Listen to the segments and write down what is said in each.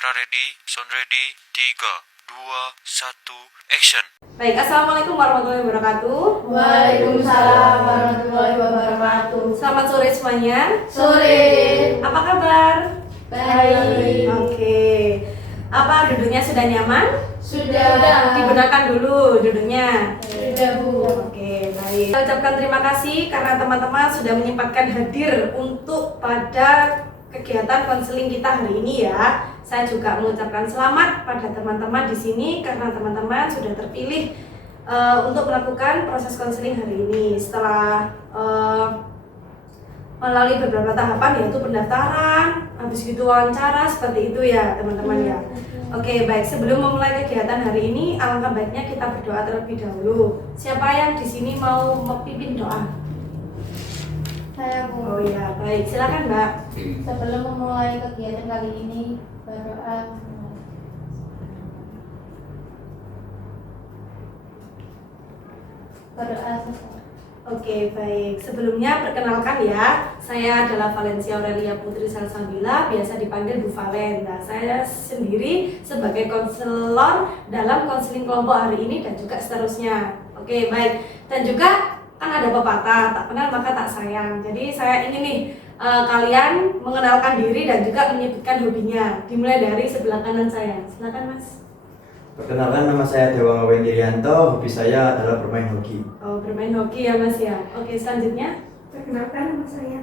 Kamera ready, sound ready, 3, 2, 1, action. Baik, Assalamualaikum warahmatullahi wabarakatuh. Waalaikumsalam warahmatullahi wabarakatuh. Selamat sore semuanya. Sore. Apa kabar? Baik. Oke. Apa duduknya sudah nyaman? Sudah. Digunakan dulu duduknya. Sudah, Bu. Oke, baik. Saya ucapkan terima kasih karena teman-teman sudah menyempatkan hadir untuk pada kegiatan konseling kita hari ini ya. Saya juga mengucapkan selamat pada teman-teman di sini karena teman-teman sudah terpilih untuk melakukan proses konseling hari ini setelah melalui beberapa tahapan, yaitu pendaftaran, habis itu wawancara, seperti itu ya teman-teman ya. Oke, baik, sebelum memulai kegiatan hari ini alangkah baiknya kita berdoa terlebih dahulu. Siapa yang di sini mau memimpin doa? Saya, Bu. Oh ya, baik, silakan Mbak. Sebelum memulai kegiatan kali ini, berdoa. Berdoa sesuatu. Oke, baik. Sebelumnya perkenalkan ya, saya adalah Valencia Aurelia Putri Salsabila, biasa dipanggil Bu Valen. Nah, saya sendiri sebagai konselor dalam konseling kelompok hari ini dan juga seterusnya. Oke, baik. Dan juga kan ada pepatah, tak kenal maka tak sayang. Jadi saya ingin nih kalian mengenalkan diri dan juga menyebutkan hobinya. Dimulai dari sebelah kanan saya. Silakan Mas. Perkenalkan, nama saya Dewa Wendirianto, hobi saya adalah bermain hoki. Oh, bermain hoki ya Mas ya. Oke, selanjutnya. Perkenalkan, nama saya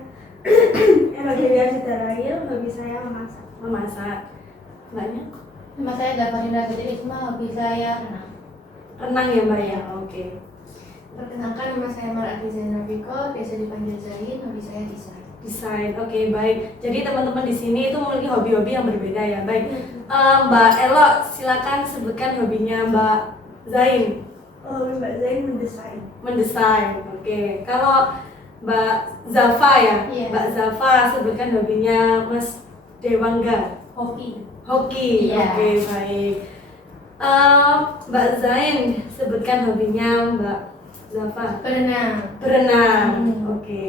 Evangelia Sidarail, hobi saya memasak. Memasak. Mbaknya? Nama saya Davarina Risma, hobi saya renang. Renang ya Mbak ya. Oke. Perkenalkan, nama saya Maradi Zainabiko, biasa dipanggil Zain, hobi saya desain. Desain, oke, baik. Jadi teman-teman di sini itu memiliki hobi-hobi yang berbeda ya, baik. Mbak Elo, silakan sebutkan hobinya Mbak Zain. Hobi Mbak Zain mendesain. Mendesain, oke. Kalau Mbak Zafa ya, Iya. Mbak Zafa sebutkan hobinya Mas Dewangga. Hoki. Hoki, Iya. oke, baik. Mbak Zain sebutkan hobinya Mbak Zafa. Berenang. Berenang, Hmm. oke.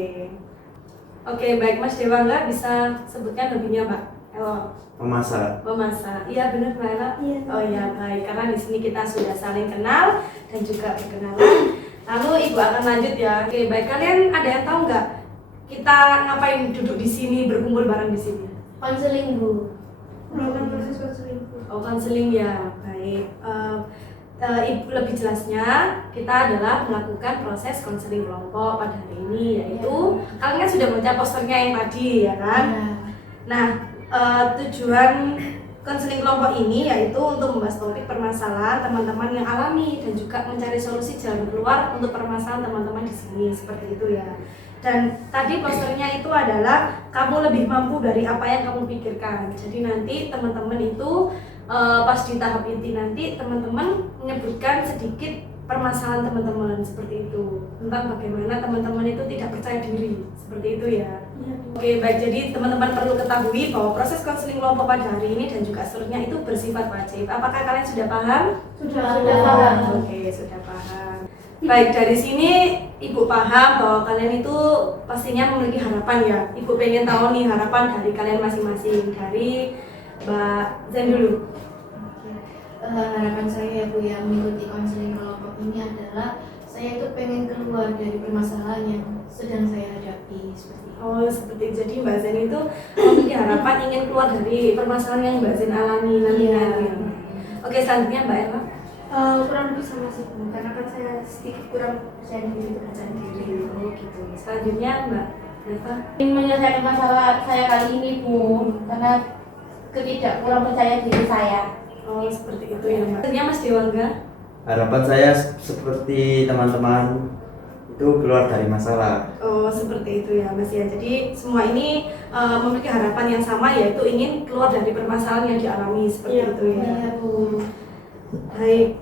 Oke, baik Mas Dewangga bisa sebutkan hobinya Mbak Elo. Memasak. Memasak. Iya benar Mbak Elo. Iya. Oh iya baik, karena di sini kita sudah saling kenal dan juga berkenalan. Lalu Ibu akan lanjut ya. Oke, baik, kalian ada yang tahu nggak kita ngapain duduk di sini, berkumpul bareng di sini? Konseling, Bu. Melakukan proses konseling. Oh, konseling ya. Baik. Ibu lebih jelasnya, kita adalah melakukan proses konseling kelompok pada hari ini, yaitu kalian kan sudah baca posternya yang tadi ya kan? Nah, tujuan konseling kelompok ini yaitu untuk membahas topik permasalahan teman-teman yang alami dan juga mencari solusi jalan keluar untuk permasalahan teman-teman di sini, seperti itu ya. Dan tadi posternya itu adalah kamu lebih mampu dari apa yang kamu pikirkan. Jadi nanti teman-teman itu pas di tahap inti nanti teman-teman menyebutkan sedikit permasalahan teman-teman seperti itu, tentang bagaimana teman-teman itu tidak percaya diri, seperti itu ya. Oke, baik, jadi teman-teman perlu ketahui bahwa proses konseling kelompok pada hari ini dan juga seterusnya itu bersifat wajib. Apakah kalian sudah paham? Sudah paham. Oke, sudah paham. Baik, dari sini Ibu paham bahwa kalian itu pastinya memiliki harapan ya. Ibu pengen tahu nih harapan dari kalian masing-masing. Dari Mbak Zen dulu. Harapan saya Bu yang mengikuti konseling kelompok ini adalah saya itu pengen keluar dari permasalahan yang sedang saya hadapi seperti itu. Oh, seperti itu. Jadi Mbak Zen itu memiliki harapan ingin keluar dari permasalahan yang Mbak Zen alami nantinya. Oke, selanjutnya Mbak Ella. Kurang lebih sama sih Bu, karena kan saya sedikit kurang percaya diri percaya diri. Oh gitu. Selanjutnya Mbak Eva. Ingin menyelesaikan masalah saya kali ini, Bu, karena kurang percaya diri saya. Oh, seperti itu ya Mbak. Selanjutnya Mas Dewangga. Harapan saya seperti teman-teman itu keluar dari masalah. Oh, seperti itu ya Mas ya. Jadi semua ini memiliki harapan yang sama, yaitu ingin keluar dari permasalahan yang dialami, seperti itu ya. Iya, Bu. Baik,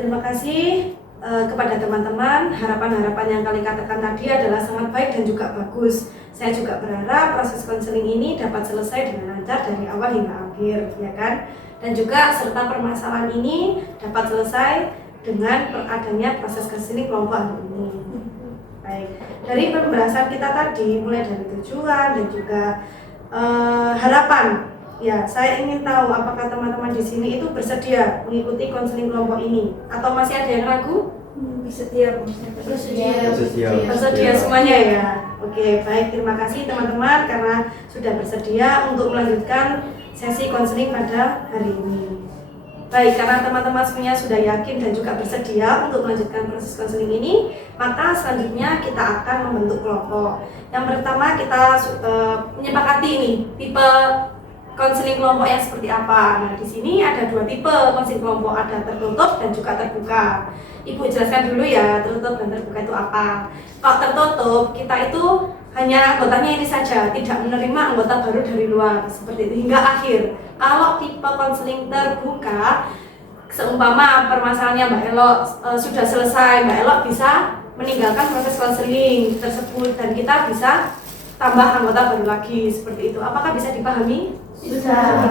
terima kasih kepada teman-teman. Harapan-harapan yang kalian katakan tadi adalah sangat baik dan juga bagus. Saya juga berharap proses konseling ini dapat selesai dengan lancar dari awal hingga akhir, ya kan? Dan juga serta permasalahan ini dapat selesai dengan adanya proses konseling kelompok hari ini. Baik, dari pembahasan kita tadi mulai dari tujuan dan juga harapan Ya, saya ingin tahu apakah teman-teman di sini itu bersedia mengikuti konseling kelompok ini atau masih ada yang ragu? Bersedia, Bu. Bersedia. Bersedia semuanya ya. Oke, baik, terima kasih teman-teman karena sudah bersedia untuk melanjutkan sesi konseling pada hari ini. Baik, karena teman-teman semuanya sudah yakin dan juga bersedia untuk melanjutkan proses konseling ini, maka selanjutnya kita akan membentuk kelompok. Yang pertama kita menyepakati ini tipe konseling kelompok yang seperti apa. Nah, di sini ada 2 tipe konseling kelompok, ada tertutup dan juga terbuka. Ibu jelaskan dulu ya, tertutup dan terbuka itu apa. Kalau tertutup, kita itu hanya anggotanya ini saja, tidak menerima anggota baru dari luar, seperti itu hingga akhir. Kalau tipe konseling terbuka, seumpama permasalahannya Mbak Elo sudah selesai, Mbak Elo bisa meninggalkan proses konseling tersebut dan kita bisa tambah anggota baru lagi, seperti itu. Apakah bisa dipahami? Bisa.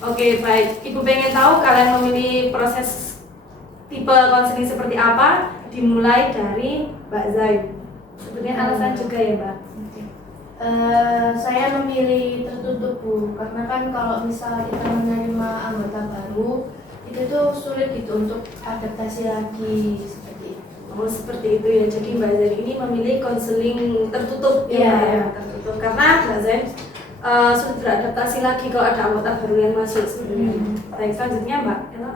Oke, baik. Ibu pengen tahu kalian memilih proses tipe konseling seperti apa? Dimulai dari Mbak Zain. Sebenarnya alasan juga ya, Mbak. Saya memilih tertutup, Bu, karena kan kalau misal kita menerima anggota baru itu tuh sulit gitu untuk adaptasi lagi seperti itu. Oh, seperti itu ya. Jadi Mbak Zain ini memilih konseling tertutup ya, Iya. Mbak, ya, tertutup karena Mbak Zain sudah beradaptasi lagi kalau ada anggota baru yang masuk sebenarnya. Baik, selanjutnya Mbak Ella.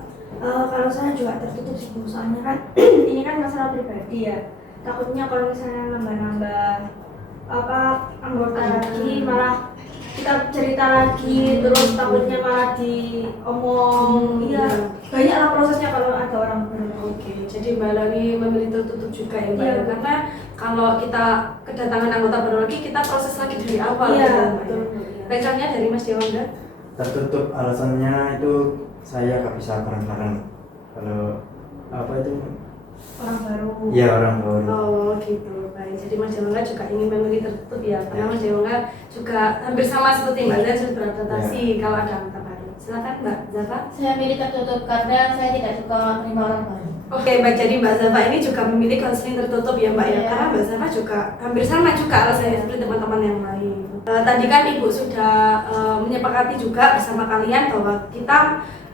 Kalau saya juga tertutup sih, Bu. Soalnya kan ini kan masalah pribadi ya. Takutnya kalau misalnya nambah-nambah anggota lagi, malah kita cerita lagi, terus takutnya malah diomong. Iya, banyak lah prosesnya kalau ada orang baru. Oke, jadi Mbak Lani memilih tertutup juga ya Mbak, Iya. ya? Karena kalau kita kedatangan anggota baru lagi, kita proses lagi dari awal. Iya, gitu ya, Mbak, betul. ya? Backgroundnya dari Mas Dewangga. Tertutup alasannya itu saya nggak bisa bareng-bareng. Kalau apa itu? Orang baru. Ya orang baru. Oh gitu, baik. Jadi Mas Dewangga juga ingin memilih tertutup ya, karena Mas Dewangga juga hampir sama seperti Mbak Zain sudah beradaptasi kalau ada anggota baru. Silakan Mbak Zafa. Saya milih tertutup karena saya tidak suka menerima orang baru. Oke, baik. Jadi Mbak Zafa ini juga memilih konseling tertutup ya Mbak ya, Iya. karena Mbak Zafa juga hampir sama juga alasannya seperti teman-teman yang lain. Tadi kan Ibu sudah menyepakati juga bersama kalian bahwa kita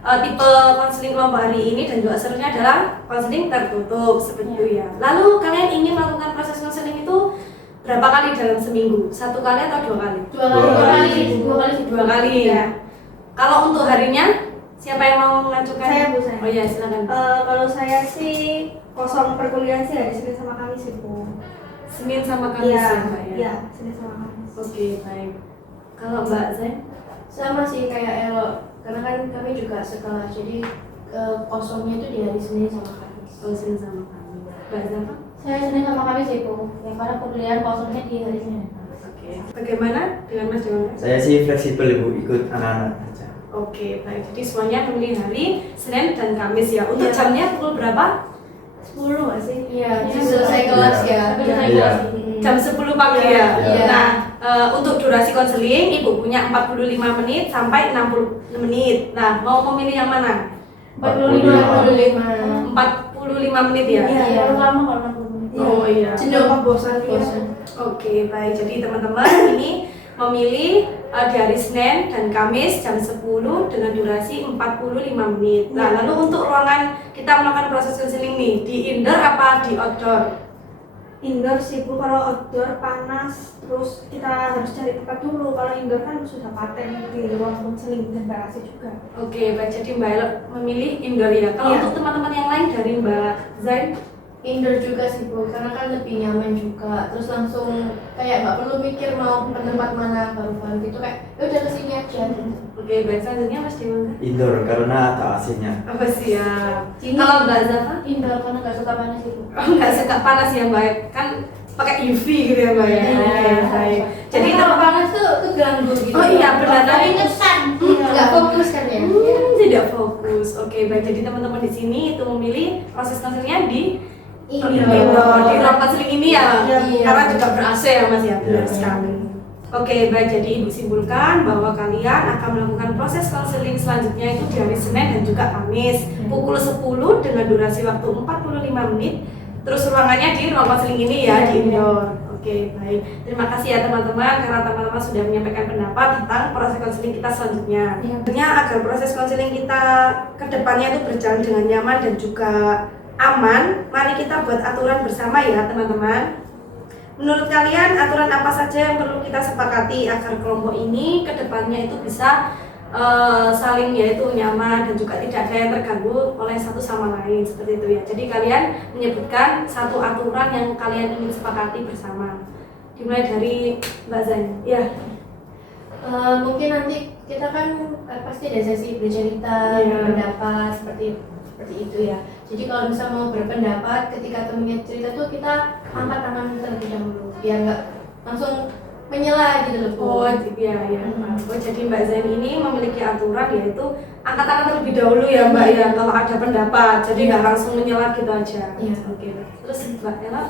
tipe konseling kelompok hari ini dan juga seterusnya adalah konseling tertutup seperti itu ya. Lalu kalian ingin melakukan proses konseling itu berapa kali dalam seminggu? 1 kali atau 2 kali? Dua kali. 2 kali. Ya. Kalau untuk harinya, siapa yang mau mengajukan? Saya, Bu, saya. Oh iya, silakan. Kalau saya sih kosong perkuliahan sih hari Senin sama Kamis sih, Bu. Senin sama Kamis Iya, ya Mbak ya? iya, Senin sama Kamis. Oke, baik. Kalau Mbak Zain? Sama sih kayak Elo, karena kan kami juga sekelas, jadi kosongnya itu di hari Senin sama Kamis. Oh, Senin sama Kamis. Mbak Zafa? Saya Senin sama Kamis sih, Bu. Ya karena perkuliahan kosongnya di hari Senin. Oke. Bagaimana dengan Mas Dewangga? Saya sih fleksibel Ibu, ikut anak-anak aja. Oke, baik. Jadi semuanya memilih hari Senin dan Kamis ya. Untuk jamnya pukul berapa? 10 nggak sih? Iya, selesai kelas ya. Iya. Jam 10 pagi ya. Iya. Nah, untuk durasi konseling Ibu punya 45 menit sampai 60 menit. Nah, mau memilih yang mana? 45 menit ya? Iya. Terlalu lama kalau 60 menit. Oh iya. Jenuh. Bosan. Bosan. Oke, baik. Jadi teman-teman ini memilih di hari Senin dan Kamis jam 10 dengan durasi 45 menit. Nah, lalu untuk ruangan kita melakukan proses konseling nih, di indoor apa di outdoor? Indoor sih, Bu. Kalau outdoor panas, terus kita harus cari tempat dulu. Kalau indoor kan sudah paten di ruang konseling dan Mbak Asi juga. Oke, baik. Jadi Mbak Ella memilih indoor ya. Kalau Iya. untuk teman-teman yang lain dari Mbak Zain, Indoor juga sih, Bu, karena kan lebih nyaman juga. Terus langsung kayak nggak perlu mikir mau ke tempat mana baru-baru gitu, kayak ya udah kesini aja. oke, baik. Selanjutnya Mas Dewangga. Indoor karena ada AC-nya. Apa sih ya? Ini- Kalau Mbak Zafa? Indoor karena nggak suka panas sih, Bu. Oh, nggak suka panas ya Mbak? Kan pakai UV gitu ya Mbak ya? Iya. Oke, baik. Jadi Jadi kalau panas tuh keganggu gitu. Oh iya, benar. Tapi ngesan. Nggak fokus kan ya. Tidak fokus. Oke, baik. Jadi teman-teman di sini itu memilih proses konselingnya di indoor, di ruang konseling ini ya, Iya. karena juga ber-AC ya Mas ya, benar Iya. sekali. Oke, baik. Jadi Ibu simpulkan bahwa kalian akan melakukan proses konseling selanjutnya itu di hari Senin dan juga Kamis pukul 10 dengan durasi waktu 45 menit. Terus ruangannya di ruang konseling ini ya, di indoor. Oke, baik. Terima kasih ya teman-teman karena teman-teman sudah menyampaikan pendapat tentang proses konseling kita selanjutnya. Tentunya agar proses konseling kita ke depannya itu berjalan dengan nyaman dan juga aman, mari kita buat aturan bersama ya teman-teman. Menurut kalian aturan apa saja yang perlu kita sepakati agar kelompok ini ke depannya itu bisa saling yaitu nyaman dan juga tidak ada yang terganggu oleh satu sama lain seperti itu ya. Jadi kalian menyebutkan satu aturan yang kalian ingin sepakati bersama. Dimulai dari Mbak Zain. Ya. Mungkin nanti kita kan pasti ada sesi bercerita, berpendapat seperti itu ya. Jadi kalau bisa mau berpendapat ketika temennya cerita tuh kita angkat tangan terlebih dahulu biar nggak langsung menyela gitu loh. Oh iya ya. Oh jadi Mbak Zain ini memiliki aturan yaitu angkat tangan terlebih dahulu ya Mbak ya kalau ada pendapat. Jadi nggak langsung menyela gitu aja. Iya. Oke. Terus Mbak Ella?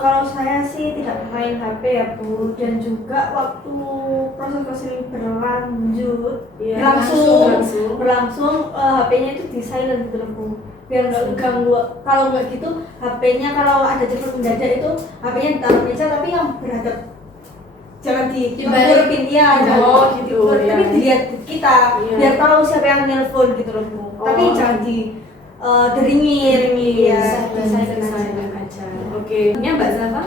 Kalau saya sih tidak main HP ya Bu, dan juga waktu proses konseling berlanjut Iya, berlangsung HP-nya itu di silent gitu loh Bu, biar nggak ganggu. Kalau nggak gitu HP-nya kalau ada telepon mendadak itu HP-nya ditaruh meja tapi yang berhadap jangan dikurupin ya, Oh gitu ya. tapi dilihat kita biar tahu siapa yang nelpon gitu loh Bu. Tapi Oh. jangan di deringin ya, Silent aja. Oke. Ini Mbak Zafa?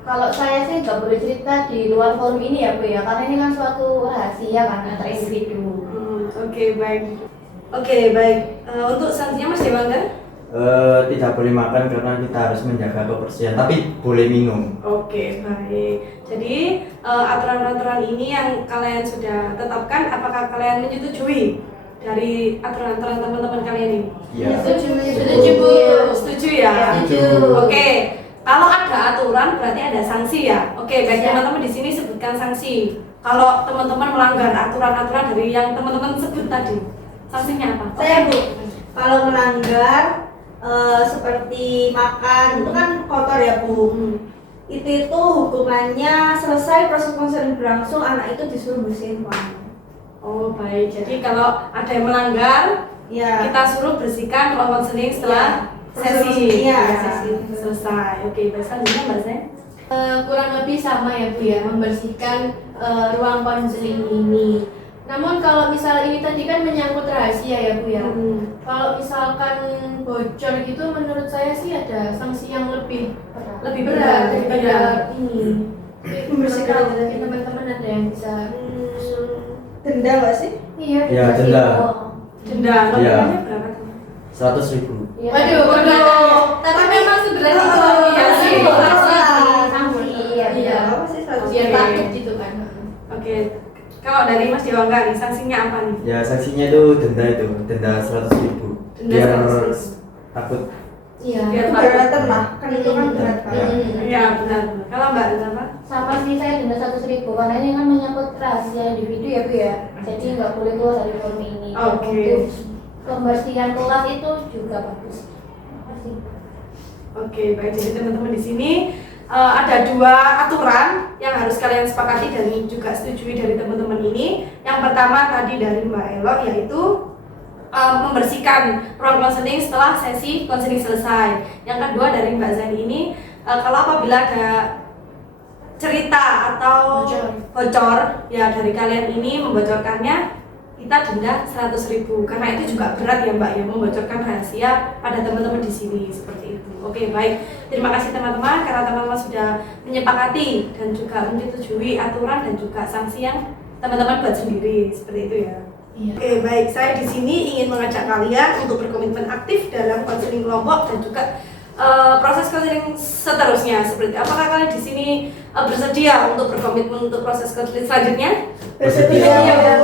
Kalau saya sih nggak boleh cerita di luar forum ini ya Bu ya, karena ini kan suatu rahasia kan antar individu. Oke, baik. Oke, baik. Untuk sanksinya Mas Dewangga? Tidak boleh makan karena kita harus menjaga kebersihan, tapi boleh minum. Oke, baik. Jadi aturan-aturan ini yang kalian sudah tetapkan, apakah kalian menyetujui dari aturan-aturan teman-teman kalian ini? Iya. Setuju Bu. Setuju ya? Setuju. Oke. Kalau ada aturan berarti ada sanksi ya. Oke, baik Siap. teman-teman di sini sebutkan sanksi. Kalau teman-teman melanggar aturan-aturan dari yang teman-teman sebut tadi, sanksinya apa? Saya Bu, kalau melanggar seperti makan itu kan kotor ya Bu. Itu hukumannya selesai proses konseling berlangsung, anak itu disuruh bersihin ruangan. Oh baik. Jadi kalau ada yang melanggar, Ya. kita suruh bersihkan ruang konseling setelah sesi. Iya, Ya, sesi. selesai. Oke, baik selanjutnya Mbak Zain. Kurang lebih sama ya Bu ya, membersihkan ruang konseling ini. Namun kalau misal ini tadi kan menyangkut rahasia ya Bu ya. Kalau misalkan bocor gitu menurut saya sih ada sanksi yang lebih berat daripada ini. Membersihkan. Mungkin teman-teman ada yang bisa. Denda nggak sih? Iya, Ya, dikasih denda. uang. Denda, Iya. nominalnya berapa tuh? 100.000. Iya. Waduh, tapi memang sebenarnya itu iya sih. Sanksi, iya. Iya. Apa sih 100? Biar takut gitu kan. Oke. Kalau dari Mas Dewangga nih, sanksinya apa nih? Ya sanksinya itu denda 100.000. Denda Biar 100.000. takut. Iya. Biar Itu takut. berat lah, kan itu kan berat banget. Iya, benar. Kalau Mbak Zafa? Sama sih, saya denda 100.000 karena ini kan menyangkut rahasia individu ya Bu ya. Jadi nggak boleh keluar dari forum ini. Oke. Untuk pembersihan kelas itu juga bagus. Terima kasih. Oke, baik. Jadi teman-teman di sini ada dua aturan yang harus kalian sepakati dan juga setujui dari teman-teman ini. Yang pertama tadi dari Mbak Elo yaitu membersihkan ruang konseling setelah sesi konseling selesai. Yang kedua dari Mbak Zain ini kalau apabila ada cerita atau bocor ya dari kalian ini membocorkannya, kita denda 100.000 karena itu juga berat ya Mbak ya, membocorkan rahasia pada teman-teman di sini seperti itu. Oke, baik. Terima kasih teman-teman karena teman-teman sudah menyepakati dan juga menyetujui aturan dan juga sanksi yang teman-teman buat sendiri seperti itu ya. Iya. Oke, baik. Saya di sini ingin mengajak kalian untuk berkomitmen aktif dalam konseling kelompok dan juga proses konseling seterusnya seperti apakah kalian di sini bersedia untuk berkomitmen untuk proses konseling selanjutnya? Bersedia.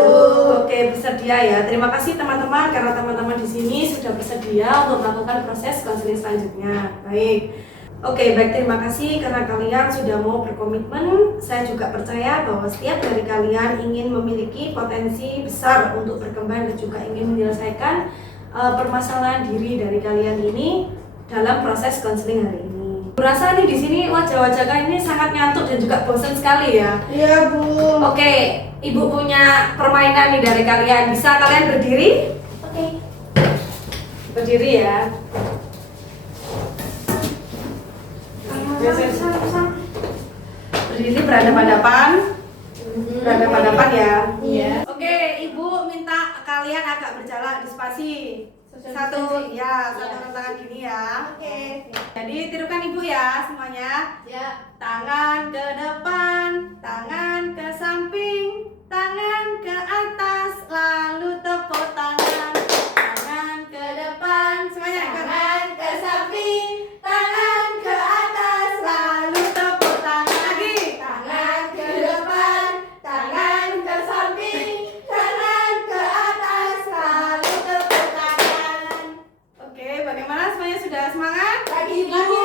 Oke, bersedia ya. Terima kasih teman-teman karena teman-teman di sini sudah bersedia untuk melakukan proses konseling selanjutnya. Baik. Oke, baik, terima kasih karena kalian sudah mau berkomitmen. Saya juga percaya bahwa setiap dari kalian ingin memiliki potensi besar untuk berkembang dan juga ingin menyelesaikan permasalahan diri dari kalian ini dalam proses konseling hari ini. Berasa nih di sini wajah-wajah kalian ini sangat ngantuk dan juga bosan sekali ya. Iya Bu. Oke, Ibu punya permainan nih dari kalian. Bisa kalian berdiri? Oke. Berdiri ya. berdiri berhadapan-hadapan. Berhadapan-hadapan ya. Iya. Oke, Ibu minta kalian agak berjalan di spasi. Satu rentakan gini ya. Oke. Jadi tirukan Ibu ya semuanya. Ya. Tangan ke depan, tangan ke samping, tangan ke atas, lalu tepuk tangan. Tangan ke depan, semuanya Tangan ke samping, tangan ke atas, lalu tepuk tangan lagi. tangan ke depan, tangan ke samping, tangan ke atas, lalu tepuk tangan. Oke, bagaimana semuanya sudah semangat? Lagi Bu.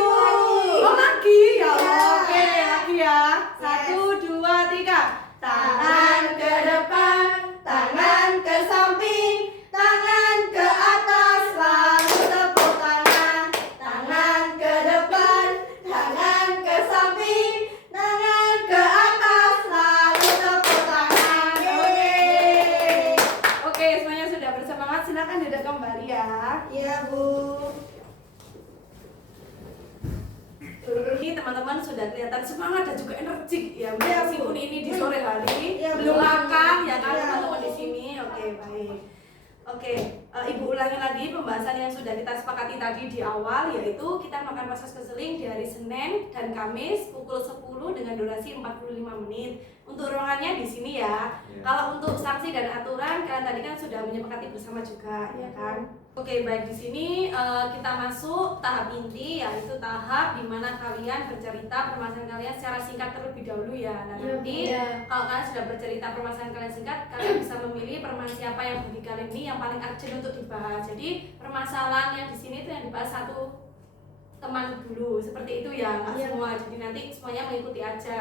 Oh lagi ya Allah. Ya. Oke, lagi ya. 1, 2, 3. Tangan ke depan, tangan ke samping, tangan ke atas, lalu tepuk tangan. Tangan ke depan, tangan ke samping, tangan ke atas, lalu tepuk tangan. Oke, semuanya sudah bersemangat. Silakan duduk kembali ya. Iya Bu. Ini teman-teman sudah kelihatan semangat dan juga energik ya meskipun ini di sore hari belum Bu. makan ya kan Iya, teman-teman Bu. di sini. Oke, baik. Oke, Ibu ulangi lagi pembahasan yang sudah kita sepakati tadi di awal, yaitu kita melakukan proses konseling di hari Senin dan Kamis pukul 10 dengan durasi 45 menit. Untuk ruangannya di sini ya. Ya. Kalau untuk sanksi dan aturan kalian tadi kan sudah menyepakati bersama juga ya kan. Oke, baik, di sini kita masuk tahap inti, yaitu tahap di mana kalian bercerita permasalahan kalian secara singkat terlebih dahulu ya. Nah, Iya, nanti Bu. kalau kalian sudah bercerita permasalahan kalian singkat, kalian bisa memilih permasalahan siapa yang bagi kalian ini yang paling urgent untuk dibahas. Jadi permasalahan yang di sini itu yang dibahas satu teman dulu, seperti itu ya, nggak Iya. semua. Jadi nanti semuanya mengikuti aja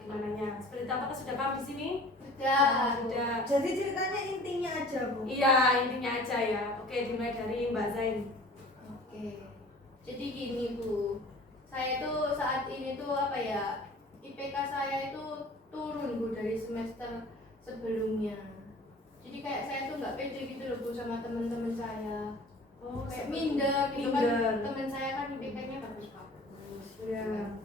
gimananya. Seperti itu, apakah sudah paham di sini? Sudah. Sudah. Jadi ceritanya intinya aja, Bu. Iya, intinya aja ya. Oke, dimulai dari Mbak Zain. Oke. Jadi gini Bu, saya tuh saat ini tuh apa ya, IPK saya itu turun Bu dari semester sebelumnya. Jadi kayak saya tuh nggak pede gitu loh Bu sama teman-teman saya. Oh, Kayak minder gitu kan, Minder. teman saya kan IPK-nya bagus-bagus. Ya.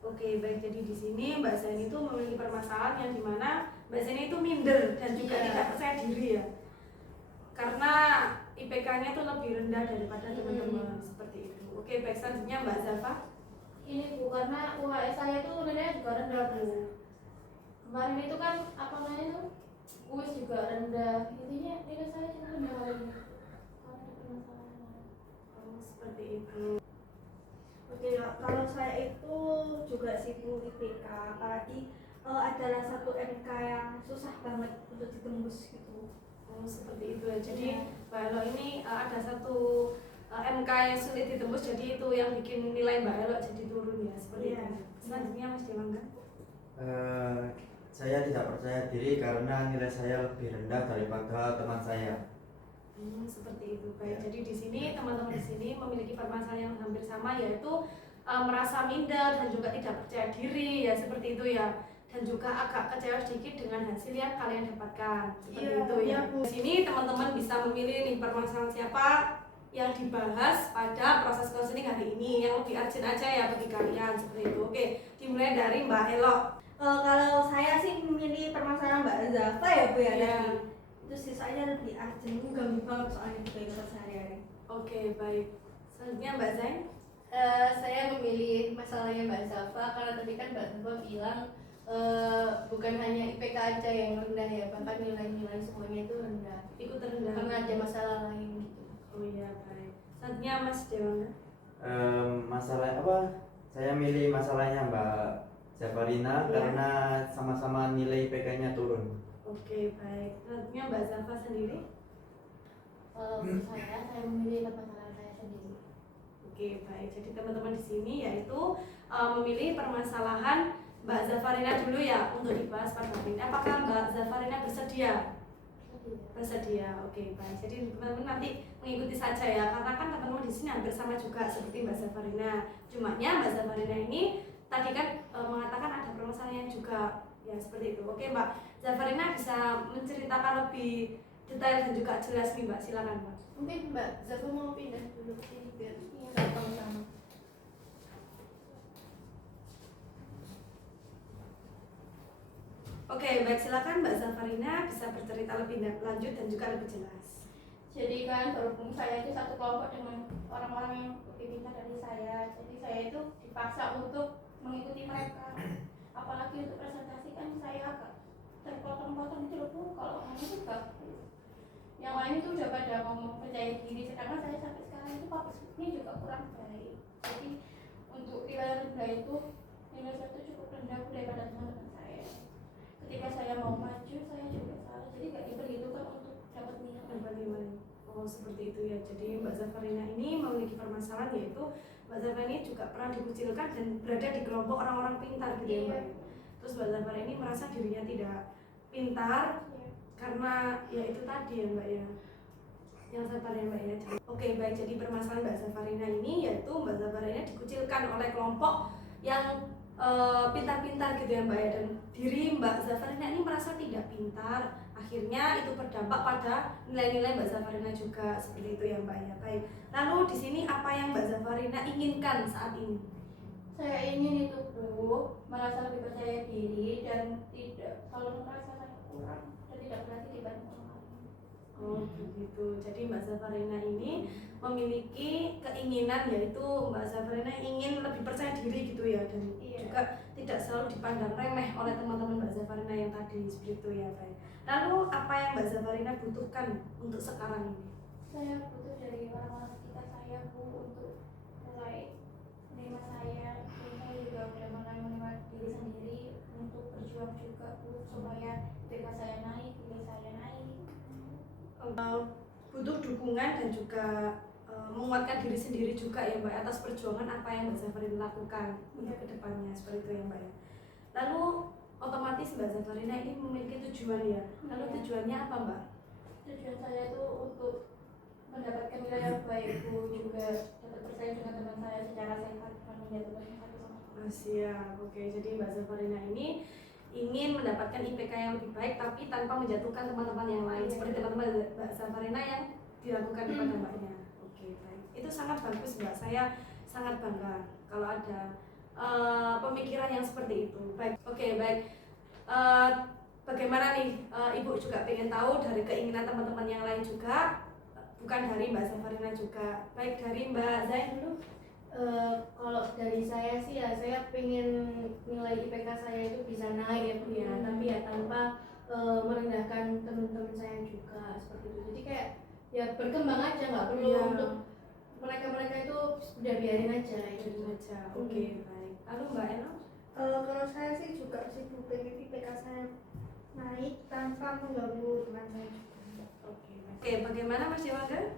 Oke, baik. Jadi di sini Mbak Zain itu memiliki permasalahan yang dimana Mbak Zain itu minder dan juga Iya. tidak percaya diri ya. Karena IPK-nya itu lebih rendah daripada teman-teman seperti itu. Oke, baik, selanjutnya Mbak Zafa. Ini Bu, karena UHS saya tuh nilainya juga rendah Bu. Kemarin itu kan apa namanya tuh, kuis juga rendah. Intinya nilai saya juga rendah kali ini. Karena ada permasalahan. Oh, seperti itu. Oke, kalau saya itu juga sibuk IPK, apalagi adalah satu MK yang susah banget untuk ditembus gitu. Oh, seperti itu ya. Jadi Mbak Elo ini ada satu MK yang sulit ditembus, jadi itu yang bikin nilai Mbak Elo jadi turun ya, seperti Iya. itu. Selanjutnya Mas Dewangga. Saya tidak percaya diri karena nilai saya lebih rendah daripada teman saya. Seperti itu. Baik. Jadi di sini teman-teman di sini memiliki permasalahan yang hampir sama, yaitu merasa minder dan juga tidak percaya diri ya, seperti itu ya. Dan juga agak kecewa sedikit dengan hasil yang kalian dapatkan. Seperti Iya, itu ya. iya, Bu. Di sini teman-teman bisa memilih nih permasalahan siapa yang dibahas pada proses konseling hari ini yang lebih urgent aja ya bagi kalian, seperti itu. Oke, dimulai dari Mbak Elo. Kalau saya sih memilih permasalahan Mbak Zafa ya Bu ya. Iya. tadi. Itu sisanya lebih urgent, ganggu banget soalnya di kehidupan sehari-hari. Oke, baik. Selanjutnya Mbak Zain. Saya memilih masalahnya Mbak Zafa karena tadi kan Mbak Zafa bilang bukan hanya IPK aja yang rendah ya, bahkan nilai-nilai semuanya itu rendah. Ikut terendah. Karena ada masalah lain gitu. Oh iya, baik. Selanjutnya Mas Dewangga. Masalah apa? Saya milih masalahnya Mbak Zafarina Iya. karena sama-sama nilai IPK-nya turun. Oke, baik. Selanjutnya Mbak Zafa sendiri. Kalau menurut saya memilih permasalahan saya sendiri. Oke, baik. Jadi teman-teman di sini yaitu memilih permasalahan Mbak Zafarina dulu ya untuk dibahas pada hari ini. Apakah Mbak Zafarina bersedia? Bersedia. Oke, baik. Jadi teman-teman nanti mengikuti saja ya, karena kan teman-teman di sini hampir sama juga seperti Mbak Zafarina. Cumanya Mbak Zafarina ini tadi kan mengatakan ada permasalahan juga ya, seperti itu. Oke, Mbak Zafarina bisa menceritakan lebih detail dan juga jelas nih Mbak, silakan Mbak. Mungkin Mbak Zafa mau pindah dulu ke sini biar gampang sama. Oke, baik, silakan Mbak Zafarina bisa bercerita lebih lanjut dan juga lebih jelas. Jadi kan berhubung saya itu satu kelompok dengan orang-orang yang lebih pintar dari saya, jadi saya itu dipaksa untuk mengikuti mereka. Apalagi untuk presentasi kan saya agak terpotong-potong gitu loh Bu, kalau ngomong itu enggak. Yang lain itu udah pada ngomong percaya diri, sedangkan saya sampai sekarang itu public juga kurang baik. Jadi untuk nilai rendah itu, nilai saya itu cukup rendah daripada teman-teman saya. Ketika saya mau maju, saya juga salah, jadi gak diperhitungkan untuk dapat nilai. Oh, seperti itu ya. Jadi Mbak Zafarina ini memiliki permasalahan, yaitu Mbak Zafarina ini juga pernah dikucilkan dan berada di kelompok orang-orang pintar gitu ya Mbak. Terus Mbak Zafarina ini merasa dirinya tidak pintar karena ya itu tadi ya Mbak ya, yang sabar ya Mbak ya. Oke, baik, jadi permasalahan Mbak Zafarina ini yaitu Mbak Zafarina dikucilkan oleh kelompok yang pintar-pintar gitu ya Mbak ya, dan diri Mbak Zafarina ini merasa tidak pintar, akhirnya itu berdampak pada nilai-nilai Mbak Zafarina juga, seperti itu ya Mbak ya. Baik, lalu di sini apa yang Mbak Zafarina inginkan saat ini? Saya ingin itu Bu, merasa lebih percaya diri dan tidak selalu merasa saya kurang dan tidak berarti dibanding orang lain. Oh begitu, jadi Mbak Zafarina ini memiliki keinginan, yaitu Mbak Zafarina ingin lebih percaya diri gitu ya, dan juga tidak selalu dipandang remeh oleh teman-teman Mbak Zafarina yang tadi, seperti itu ya Pak. Lalu apa yang Mbak Zafarina butuhkan untuk sekarang ini? Saya butuh dari orang-orang sekitar saya Bu untuk mulai menerima saya, dan saya juga udah mulai menerima diri sendiri untuk berjuang juga Bu, supaya ketika saya naik, nilai saya naik. Butuh dukungan dan juga menguatkan diri sendiri juga ya Mbak, atas perjuangan apa yang Mbak Zafarina lakukan untuk kedepannya, seperti itu ya Mbak ya. Lalu otomatis Mbak Zafarina ini memiliki tujuan ya, lalu tujuannya apa Mbak? Tujuan saya itu untuk mendapatkan nilai yang baik Bu, juga dapat bersaing dengan teman saya secara sehat dan menjatuhkan satu sama lain. Siap, oke, jadi Mbak Zafarina ini ingin mendapatkan IPK yang lebih baik tapi tanpa menjatuhkan teman-teman yang lain, seperti teman-teman Mbak Zafarina yang dilakukan kepada Mbaknya. Oke, baik, itu sangat bagus Mbak, saya sangat bangga kalau ada pemikiran yang seperti itu. Baik, oke, baik. Bagaimana nih, Ibu juga pengen tahu dari keinginan teman-teman yang lain juga, bukan dari Mbak Zafarina juga. Baik, dari Mbak Zain dulu. Kalau dari saya sih ya, saya pengen nilai IPK saya itu bisa naik ya Bu ya, tapi ya tanpa merendahkan teman-teman saya juga, seperti itu. Jadi kayak ya berkembang aja, nggak perlu untuk mereka itu udah biarin aja gitu aja. Oke, baik. Lalu Mbak Eno? Kalau saya sih juga sih Bu, pengen IPK saya naik tanpa mengganggu teman saya juga. Oke, bagaimana Mas Dewaga?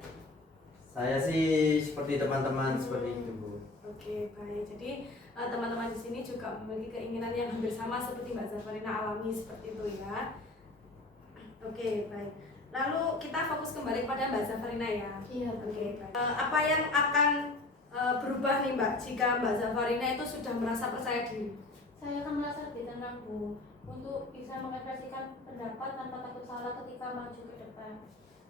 Saya sih seperti teman-teman seperti itu Bu. Oke, baik. Jadi teman-teman di sini juga memiliki keinginan yang hampir sama seperti Mbak Zafarina alami, seperti itu ya. Oke, baik. Lalu kita fokus kembali pada Mbak Zafarina ya. Iya. Oke, baik. Apa yang akan berubah nih Mbak jika Mbak Zafarina itu sudah merasa percaya diri? Saya akan merasa lebih tenang Bu, untuk bisa mengekspresikan pendapat tanpa takut salah ketika maju ke depan.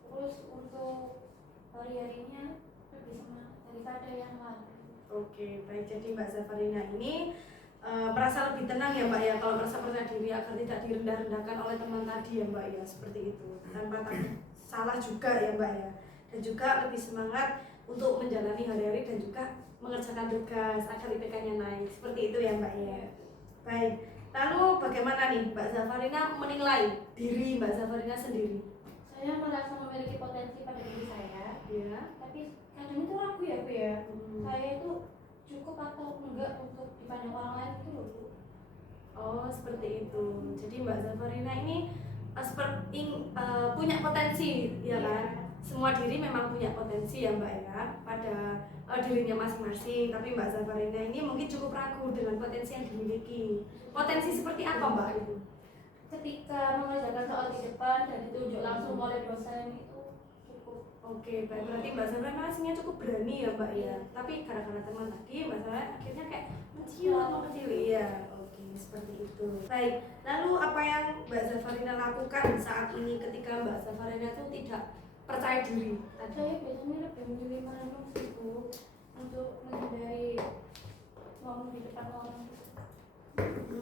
Terus untuk hari-harinya lebih semangat daripada yang lalu. Oke, baik. Jadi Mbak Zafarina ini merasa lebih tenang ya Mbak ya, kalau merasa percaya diri agar tidak direndah-rendahkan oleh teman tadi ya Mbak ya, seperti itu. Tanpa takut salah juga ya Mbak ya. Dan juga lebih semangat untuk menjalani hari-hari dan juga mengerjakan tugas agar IPK-nya naik. Seperti itu ya Mbak ya. Baik. Lalu bagaimana nih Mbak Zafarina menilai diri Mbak Zafarina sendiri? Saya merasa memiliki potensi pada diri saya, Ya. tapi kadang itu ragu ya Bu ya. Saya itu cukup atau enggak untuk dipandang orang lain itu loh Bu. Oh, seperti itu. Jadi Mbak Zafarina ini punya potensi ya kan? Semua diri memang punya potensi ya Mbak ya, pada dirinya masing-masing. Tapi Mbak Zafarina ini mungkin cukup ragu dengan potensi yang dimiliki. Potensi seperti apa Mbak itu? Ketika mengerjakan soal di depan dan ditunjuk langsung oleh dosen itu cukup. Oke, baik. Berarti Mbak Zafarina aslinya cukup berani ya Mbak ya. Tapi gara-gara teman tadi Mbak Zafarina akhirnya kayak mencium ya. Oke, seperti itu. Baik. Lalu apa yang Mbak Zafarina lakukan saat ini ketika Mbak Zafarina itu tidak percaya diri? Saya biasanya lebih memilih merenung sih Bu, untuk menghindari ngomong di depan orang.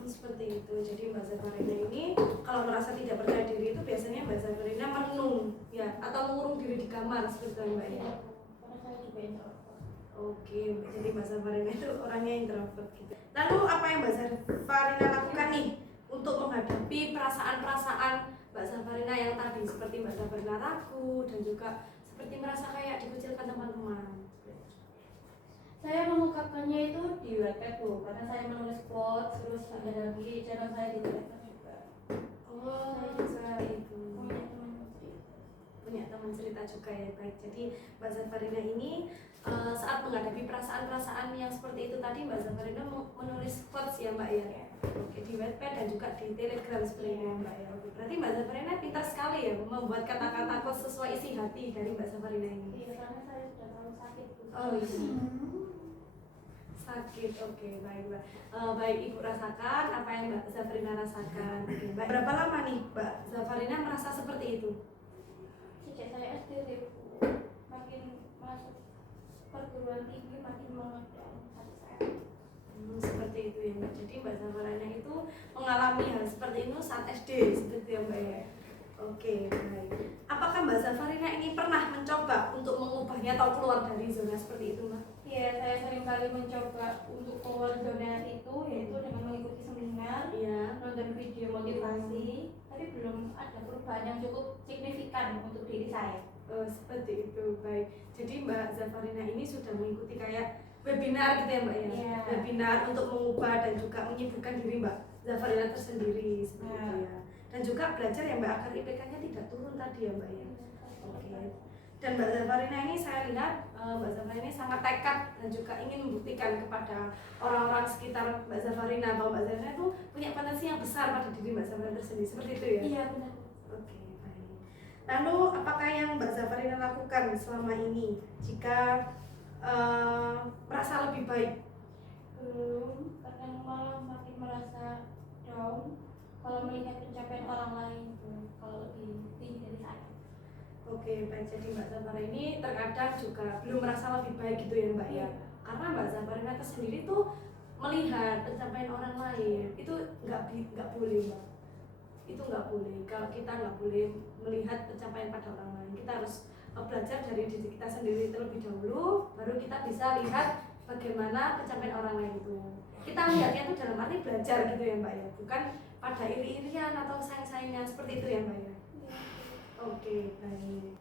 Seperti itu. Jadi Mbak Zafarina ini kalau merasa tidak percaya diri itu biasanya Mbak Zafarina merenung ya atau mengurung diri di kamar seperti itu Mbak ya. Iya, karena saya juga introvert. Oke, jadi Mbak Zafarina itu orangnya introvert gitu. Lalu apa yang Mbak Zafarina lakukan nih untuk menghadapi perasaan-perasaan Mbak Zafarina yang tadi seperti Mbak Zafarina ragu dan juga seperti merasa kayak dikucilkan teman-teman. Saya mengungkapkannya itu di Wattpad Bu, karena saya menulis quotes, terus ada lagi channel saya di Telegram juga. Oh, bisa itu. Punya teman cerita. Punya teman cerita juga ya, baik. Jadi Mbak Zafarina ini saat menghadapi perasaan-perasaan yang seperti itu tadi Mbak Zafarina menulis quotes ya Mbak ya. Oke, di Wattpad dan juga di Telegram sebenarnya Mbak ya. Oke, berarti Mbak Zafarina pintar sekali ya membuat kata-kata quotes sesuai isi hati dari Mbak Zafarina ini. Iya, karena saya sudah terlalu sakit Bu. Oh iya. Sakit, oke, baik Mbak. Baik Ibu rasakan apa yang Mbak Zafarina rasakan. Oke, baik. Berapa lama nih Mbak Zafarina merasa seperti itu? Sejak saya SD sih Bu, makin masuk perguruan tinggi makin mengedown hati saya. Seperti itu ya Mbak. Jadi Mbak Zafarina itu mengalami hal seperti itu saat SD seperti ya Mbak ya. Oke, baik. Apakah Mbak Zafarina ini pernah mencoba untuk mengubahnya atau keluar dari zona seperti itu Mbak? Iya, saya sering kali mencoba untuk keluar zona itu, yaitu dengan mengikuti seminar, Iya. nonton video motivasi, tapi belum ada perubahan yang cukup signifikan untuk diri saya. Seperti itu, baik. Jadi Mbak Zafarina ini sudah mengikuti kayak webinar gitu ya Mbak ya? Iya. Webinar untuk mengubah dan juga menyibukkan diri Mbak Zafarina tersendiri seperti itu ya. Dan juga belajar ya Mbak agar IPK-nya tidak turun tadi ya Mbak ya. Oke. Dan Mbak Zafarina ini saya lihat Mbak Zafarina ini sangat tekad dan juga ingin membuktikan kepada orang-orang sekitar Mbak Zafarina bahwa Mbak Zafarina itu punya potensi yang besar pada diri Mbak Zafarina tersendiri seperti itu ya. Iya, benar. Oke, baik. Lalu apakah yang Mbak Zafarina lakukan selama ini jika merasa lebih baik? Belum, kadang malah makin merasa down kalau melihat pencapaian orang lain tuh, kalau lebih tinggi dari saya. Oke, baik. Jadi Mbak Zafarina ini terkadang juga belum merasa lebih baik gitu ya Mbak ya. Karena Mbak Zafarina itu sendiri tuh melihat pencapaian orang lain itu nggak boleh Mbak. Itu nggak boleh. Kalau kita nggak boleh melihat pencapaian pada orang lain, kita harus belajar dari diri kita sendiri terlebih dahulu, baru kita bisa lihat bagaimana pencapaian orang lain itu. Kita lihatnya itu dalam arti belajar gitu ya Mbak ya, bukan pada iri-irian atau sayang-sayangan seperti itu ya Mbak ya. Oke, baik.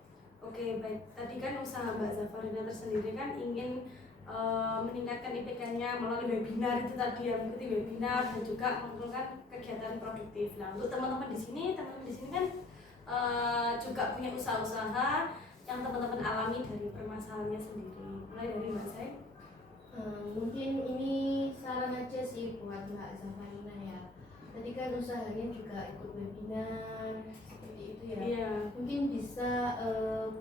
Oke, baik. Tadi kan usaha Mbak Zafarina tersendiri kan ingin meningkatkan IPK-nya melalui webinar itu tadi ya, mengikuti webinar dan juga melakukan kegiatan produktif. Nah, untuk teman-teman di sini kan juga punya usaha-usaha yang teman-teman alami dari permasalahannya sendiri. Mulai dari Mbak Zai. Mungkin ini saran aja sih buat Mbak Zafarina ya. Tadi kan usahanya juga ikut webinar seperti itu ya. Iya. Mungkin bisa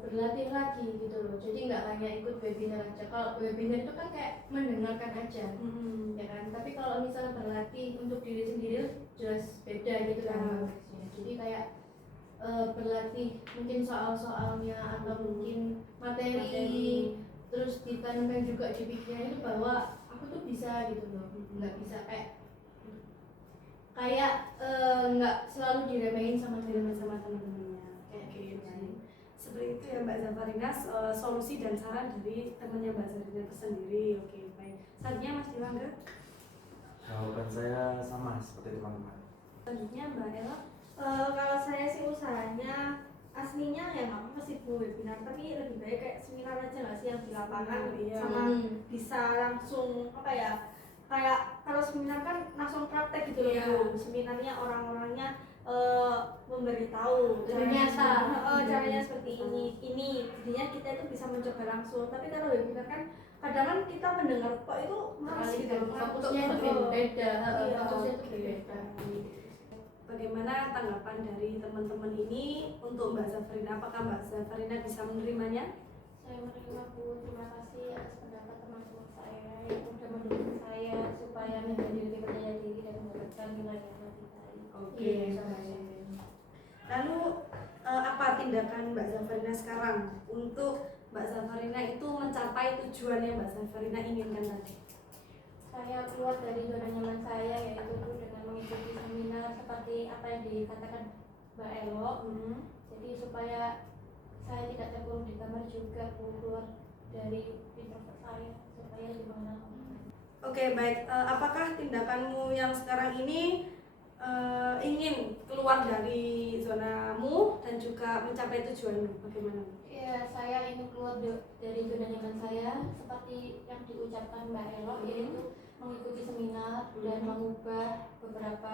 berlatih lagi gitu loh. Jadi nggak hanya ikut webinar aja. Kalau webinar itu kan kayak mendengarkan aja, ya kan. Tapi kalau misalnya berlatih untuk diri sendiri jelas beda gitu kan konteksnya. Jadi kayak berlatih mungkin soal-soalnya atau mungkin materi. Terus ditanamkan juga di pikiran itu bahwa aku tuh bisa gitu loh. Nggak bisa kayak nggak selalu diremehin sama teman-temannya kayak gitu kan. Seperti itu ya Mbak Zafarina, solusi dan saran dari temannya Mbak Zafarina tersendiri. Oke, baik. Selanjutnya Mas Diwangga. Jawaban saya sama seperti teman-teman. Selanjutnya Mbak Ella. Kalau saya sih usahanya aslinya ya nggak apa sih bu webinar, tapi lebih baik kayak seminar aja nggak sih yang di lapangan Iya. sama bisa langsung apa ya, kayak kalau seminar kan langsung praktek gitu loh Iya. Bu. Seminarnya orang-orangnya memberitahu Ternyata. caranya seperti ini jadinya kita itu bisa mencoba langsung. Tapi kalau webinar kan kadang kan kita mendengar kok itu masih gitu fokusnya itu beda, fokusnya itu beda. Bagaimana tanggapan dari teman-teman ini untuk Mbak Zafarina? Apakah Mbak Zafarina bisa menerimanya? Saya menerima Bu, terima kasih atas pendapat teman-teman saya yang sudah mendukung saya supaya menjadi lebih percaya diri dan mendapatkan nilai yang lebih baik. Oke, baik. Lalu apa tindakan Mbak Zafarina sekarang untuk Mbak Zafarina itu mencapai tujuan yang Mbak Zafarina inginkan tadi? Saya keluar dari zona nyaman saya, yaitu dengan mengikuti Mbak Elo. Hmm. Jadi supaya saya tidak terkurung di kamar juga, keluar dari introvert saya supaya lebih mengenal orang lain. Oke, baik. Apakah tindakanmu yang sekarang ini ingin keluar dari zonamu dan juga mencapai tujuanmu? Bagaimana? Ya, saya ingin keluar dari zona nyaman saya seperti yang diucapkan Mbak Elo, yaitu mengikuti seminar dan mengubah beberapa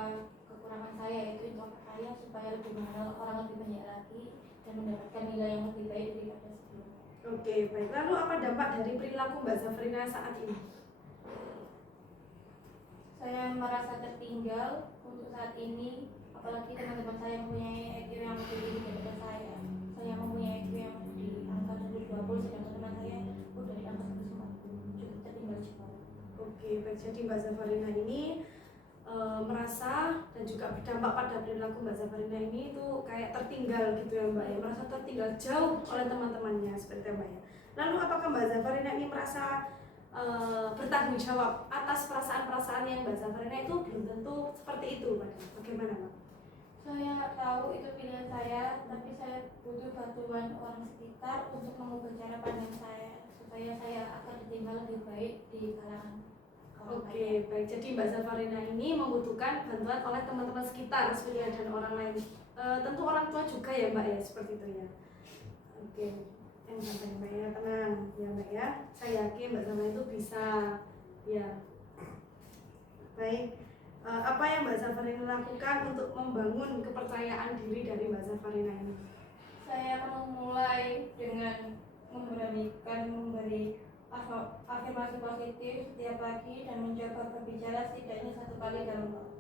kekurangan saya, yaitu introvert saya, supaya lebih mengenal orang lebih banyak lagi dan mendapatkan nilai yang lebih baik daripada sebelumnya. Oke, baik. Lalu apa dampak dari perilaku Mbak Zafrina saat ini? Saya merasa tertinggal untuk saat ini, apalagi teman-teman saya mempunyai IQ yang lebih tinggi daripada saya. Saya mempunyai IQ yang di angka 120, sedangkan teman saya udah di angka 150, cukup tertinggal cepat. Oke, baik. Jadi Mbak Zafrina ini merasa dan juga berdampak pada perilaku Mbak Zafrina ini itu kayak tertinggal gitu ya Mbak ya, merasa tertinggal jauh oleh teman-temannya seperti itu Mbak ya. Lalu apakah Mbak Zafrina ini merasa bertanggung jawab atas perasaan-perasaan yang Mbak Zafrina itu belum tentu seperti itu Mbak? Bagaimana Mbak? Saya tahu itu pilihan saya, tapi saya butuh bantuan orang sekitar untuk mengubah cara pandang saya supaya saya akan diterima lebih baik di kalangan orang lain. Oke, baik. Jadi Mbak Zafrina ini membutuhkan bantuan oleh teman-teman sekitar sebenarnya dan orang lain. Tentu orang tua juga ya Mbak ya, seperti itu ya. Oke, yang santai Mbak ya, tenang ya Mbak ya. Saya yakin Mbak Zafrina itu bisa ya. Baik. Apa yang Mbak Zafrina lakukan untuk membangun kepercayaan diri dari Mbak Zafrina ini? Saya akan memulai dengan memberanikan memberi afirmasi positif setiap pagi dan mencoba berbicara setidaknya 1 kali dalam waktu.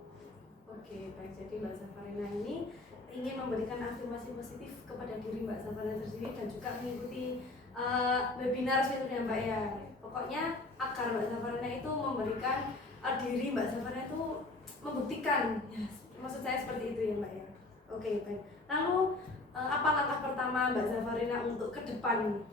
Oke, baik. Jadi Mbak Zafrina ini ingin memberikan afirmasi positif kepada diri Mbak Zafrina sendiri dan juga mengikuti webinar seperti itu ya Mbak ya. Pokoknya agar Mbak Zafrina itu memberikan diri Mbak Zafrina itu membuktikan, ya, maksud saya seperti itu ya Mbak ya. Oke, baik. Lalu apa langkah pertama Mbak Zafrina untuk ke depan?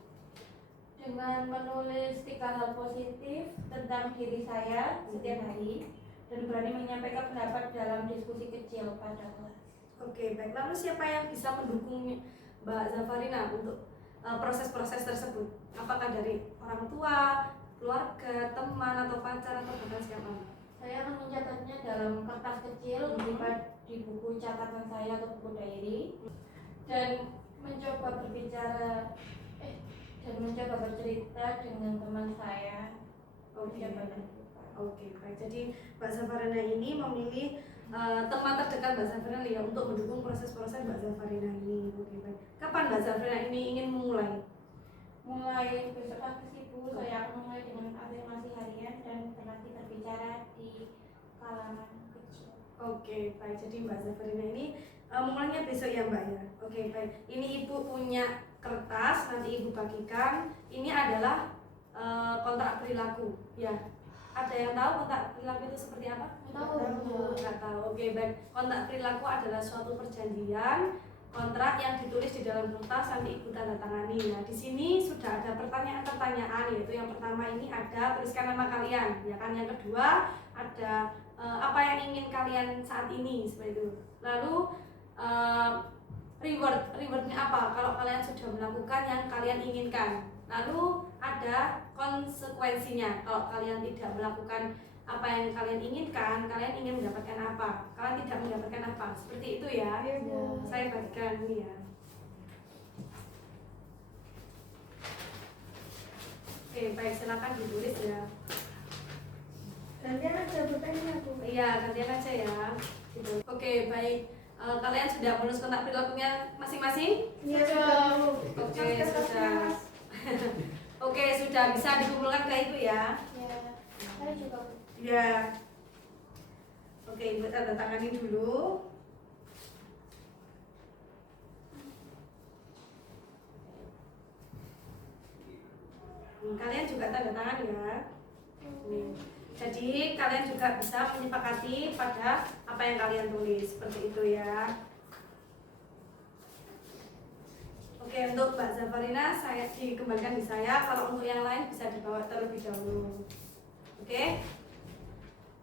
Dengan menulis 3 hal positif tentang diri saya setiap hari dan berani menyampaikan pendapat dalam diskusi kecil pada kelas. Oke, baik. Lalu siapa yang bisa mendukung Mbak Zafrina untuk proses-proses tersebut? Apakah dari orang tua, keluarga, teman, atau pacar, atau bahkan siapa? Saya akan mencatatnya dalam kertas kecil di buku catatan saya atau buku diary dan mencoba bercerita dengan teman saya. Oke. Tidak banyak lupa. Oke, baik. Jadi Mbak Zafrina ini memilih teman terdekat Mbak Zafrina ya untuk mendukung proses-proses Mbak Zafrina ini. Oke, baik. Kapan Mbak Zafrina ini ingin memulai? Mulai besok pagi sih Bu, saya akan mulai dengan afirmasi harian dan berlatih berbicara di kalangan kecil. Oke, baik. Jadi Mbak Zafrina ini mulainya besok ya Mbak ya. Oke, baik. Ini Ibu punya kertas, nanti Ibu bagikan. Ini adalah kontrak perilaku. Ya. Ada yang tahu kontrak perilaku itu seperti apa? Tahu. Nggak tahu. Oke, baik. Kontrak perilaku adalah suatu perjanjian kontrak yang ditulis di dalam kertas nanti Ibu tanda tangani. Nah, di sini sudah ada pertanyaan-pertanyaan, yaitu yang pertama ini ada tuliskan nama kalian, ya kan? Yang kedua ada apa yang ingin kalian saat ini seperti itu. Lalu rewardnya apa kalau kalian sudah melakukan yang kalian inginkan. Lalu ada konsekuensinya kalau kalian tidak melakukan apa yang kalian inginkan, kalian ingin mendapatkan apa, kalian tidak mendapatkan apa, seperti itu ya. Saya bagikan ini ya. Oke, baik, silakan ditulis ya. Gantian aja bukannya aku. Iya, gantian aja ya. Gitu. Oke, baik. Kalian sudah menulis kontak perilakunya masing-masing? Iya sudah. Oke, sudah. Oke, sudah bisa dikumpulkan ke Ibu ya. Ya, saya juga Bu. Ya. Oke, Ibu tanda tangani dulu. Kalian juga tanda tangan ya. Nih. Jadi kalian juga bisa menyepakati pada apa yang kalian tulis seperti itu ya. Oke, untuk Mbak Zafrina saya dikembalikan di saya. Kalau untuk yang lain bisa dibawa terlebih dahulu. Oke.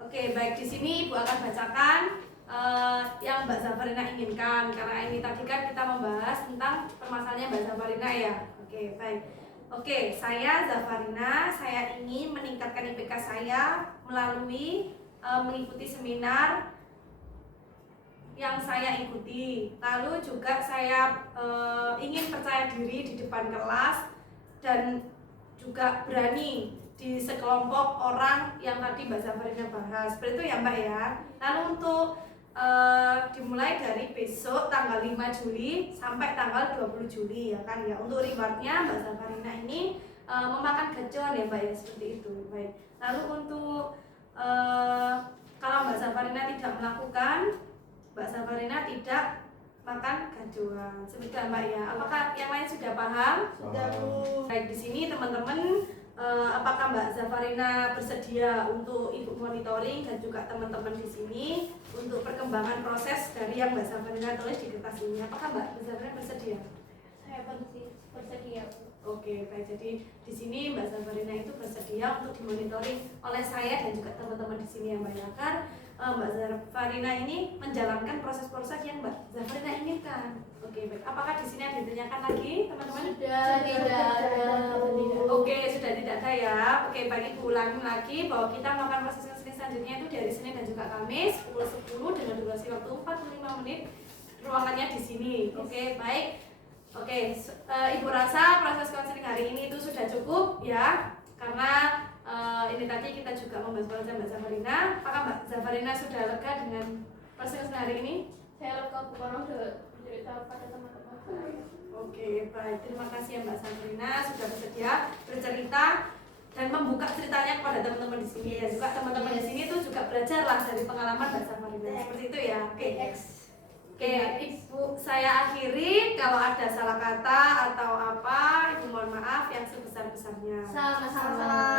Oke, baik, di sini Ibu akan bacakan yang Mbak Zafarina inginkan, karena ini tadi kan kita membahas tentang permasalahannya Mbak Zafarina ya. Oke, baik. Oke, saya Zafarina, saya ingin meningkatkan IPK saya melalui mengikuti seminar yang saya ikuti. Lalu juga saya ingin percaya diri di depan kelas dan juga berani di sekelompok orang yang tadi Mbak Zafarina bahas. Seperti itu ya Mbak ya. Lalu untuk dimulai dari besok tanggal 5 Juli sampai tanggal 20 Juli ya kan ya. Untuk rewardnya Mbak Zafarina ini memakan gacuan ya Mbak ya, seperti itu. Baik. Lalu untuk kalau Mbak Zafarina tidak melakukan, Mbak Zafarina tidak makan gacuan. Seperti itu ya, Mbak ya. Apakah yang lain sudah paham? Sudah, Bu. Baik, di sini teman-teman, apakah Mbak Zafarina bersedia untuk ikut monitoring dan juga teman-teman di sini untuk perkembangan proses dari yang Mbak Zafarina tulis di kertas ini? Apakah Mbak Zafarina bersedia? Saya bersedia. Oke, baik. Jadi di sini Mbak Zafarina itu bersedia untuk dimonitoring oleh saya dan juga teman-teman di sini ya Mbak ya. Kan Mbak Zafarina ini menjalankan proses-proses yang Mbak Zafarina inginkan. Oke, baik. Apakah di sini ada ditanyakan lagi teman-teman? Sudah tidak ada. Oke, sudah tidak ada ya. Oke, baik, Ibu ulangi lagi bahwa kita melakukan proses konseling selanjutnya itu dari Senin dan juga Kamis pukul 10 dengan durasi waktu 45 menit. Ruangannya di sini. Oke, baik. Oke, Ibu rasa proses konseling hari ini itu sudah cukup ya, karena ini tadi kita juga membahas proses Mbak Zafarina. Apakah Mbak Zafarina sudah lega dengan proses konseling hari ini? Saya lega bukan sudah bercerita pada teman-teman saya. Oke, baik. Terima kasih ya Mbak Zafarina sudah bersedia bercerita dan membuka ceritanya kepada teman-teman di sini ya. Juga teman-teman di sini tuh juga belajarlah dari pengalaman Mbak Zafarina. Seperti itu ya. Oke. Oke, Ibu saya akhiri. Kalau ada salah kata atau apa, Ibu mohon maaf yang sebesar-besarnya. Sama-sama.